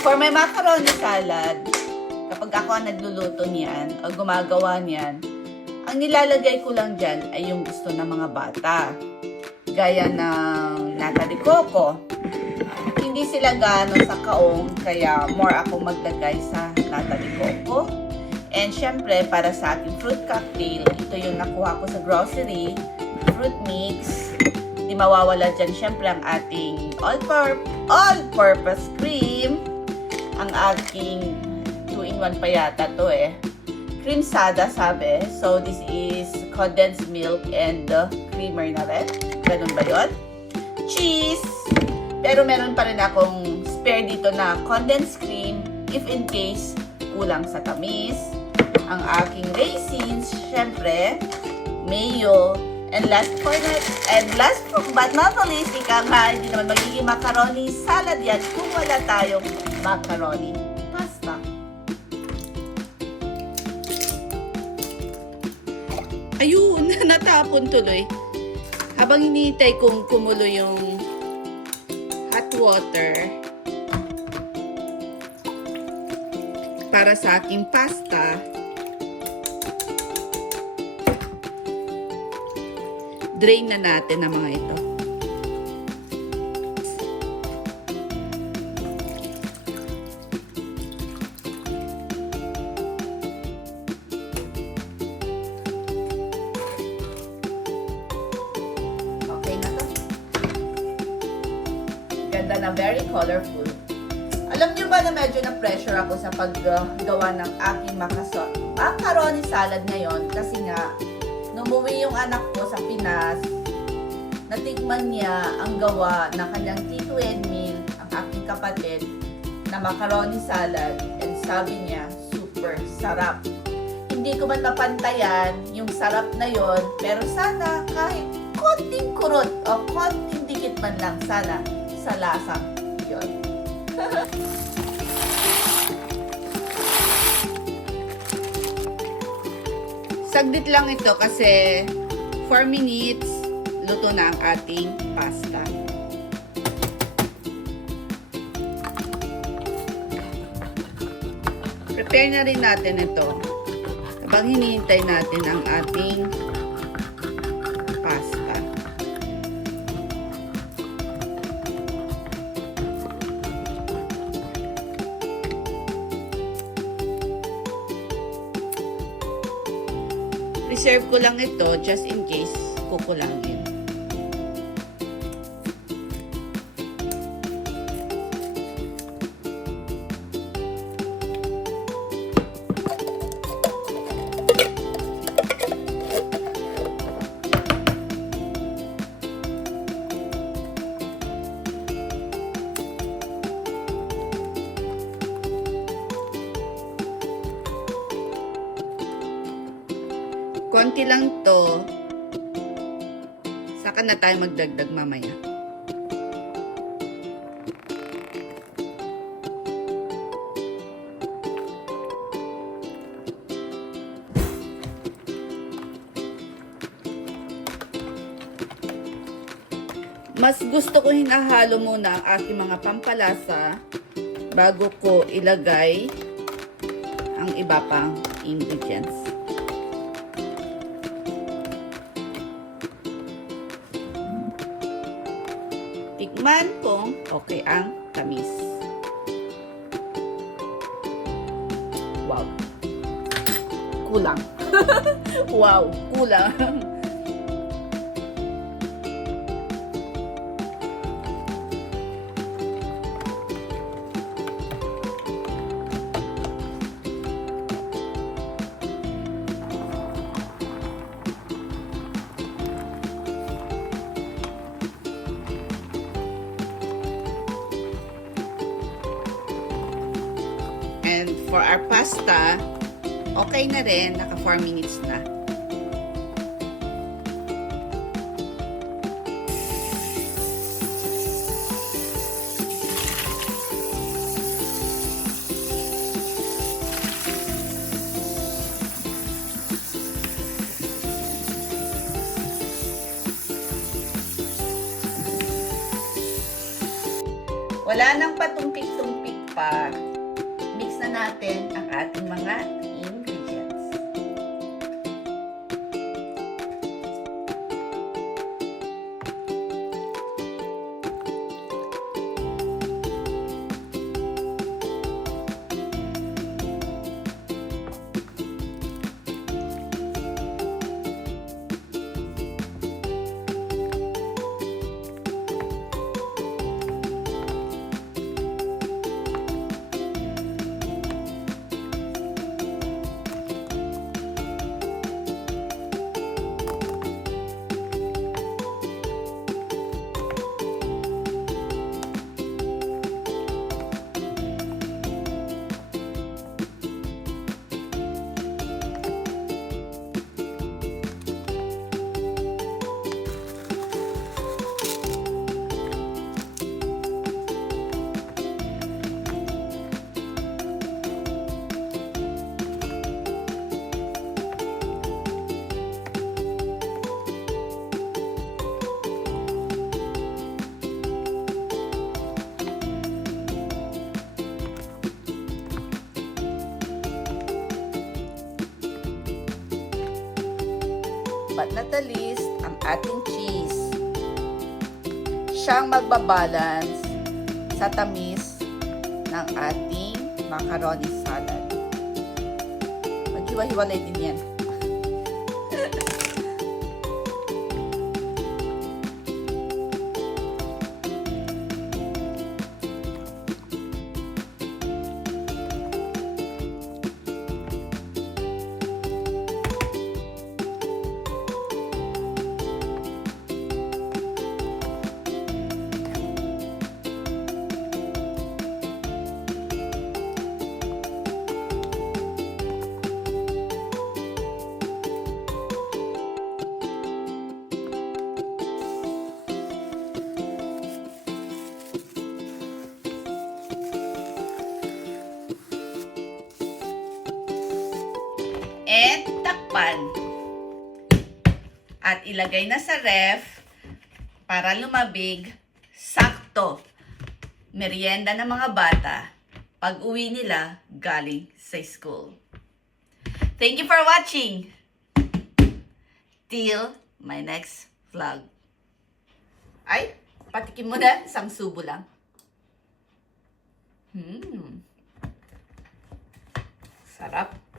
For my macaroni salad, kapag ako ang nagluluto niyan o gumagawa niyan, ang nilalagay ko lang dyan ay yung gusto ng mga bata. Gaya ng nata de coco. Hindi sila gano'n sa kaong, kaya more ako maglagay sa nata de coco. And syempre, para sa aking fruit cocktail, ito yung nakuha ko sa grocery, fruit mix. Di mawawala dyan syempre ang ating all-purpose cream. Ang aking 2-in-1 pa yata to cream sada sabi. So this is condensed milk and creamer na rin. Ganun ba yun? Cheese. Pero meron pa rin akong spare dito na condensed cream if in case kulang sa tamis. Ang aking raisins, syempre, mayo, and last but not the least, ika nga, hindi naman magiging macaroni salad yan kung wala tayong macaroni pasta. Ayun, natapon tuloy. Habang hinihintay kong kumulo yung hot water para sa aking pasta, drain na natin ang mga ito. Okay na to. Ganda na, very colorful. Alam niyo ba na medyo na-pressure ako sa paggawa ng aking macaroni salad ngayon kasi nga umuwi yung anak ko sa Pinas, natikman niya ang gawa ng kanyang Tito Emil, ang aking kapatid, na macaroni salad, and sabi niya, super sarap. Hindi ko man napantayan yung sarap na yon, pero sana kahit konting kurot o konting dikit man lang sana sa lasang yon. Saglit lang ito kasi 4 minutes luto na ang ating pasta. Prepare na rin natin ito habang hinihintay natin ang ating pasta. Reserve ko lang ito just in case kukulangin. Konti lang to, saka na tayo magdagdag mamaya. Mas gusto ko hinahalo muna ang aking mga pampalasa bago ko ilagay ang iba pang ingredients. Tikman kung okay ang tamis. Wow. Kulang. Wow, kulang. And for our pasta, okay na rin, naka 4 minutes na. Wala nang patumpik-tumpik pa. pa. Mix na natin ang ating mga ingredients. But not the least, ang ating cheese. Siyang magbabalance sa tamis ng ating macaroni salad. Maghiwa-hiwalay din yan. And takpan. At ilagay na sa ref para lumabig. Sakto. Merienda ng mga bata pag uwi nila galing sa school. Thank you for watching. Till my next vlog. Ay, patikim mo na. Isang subo lang. Sarap.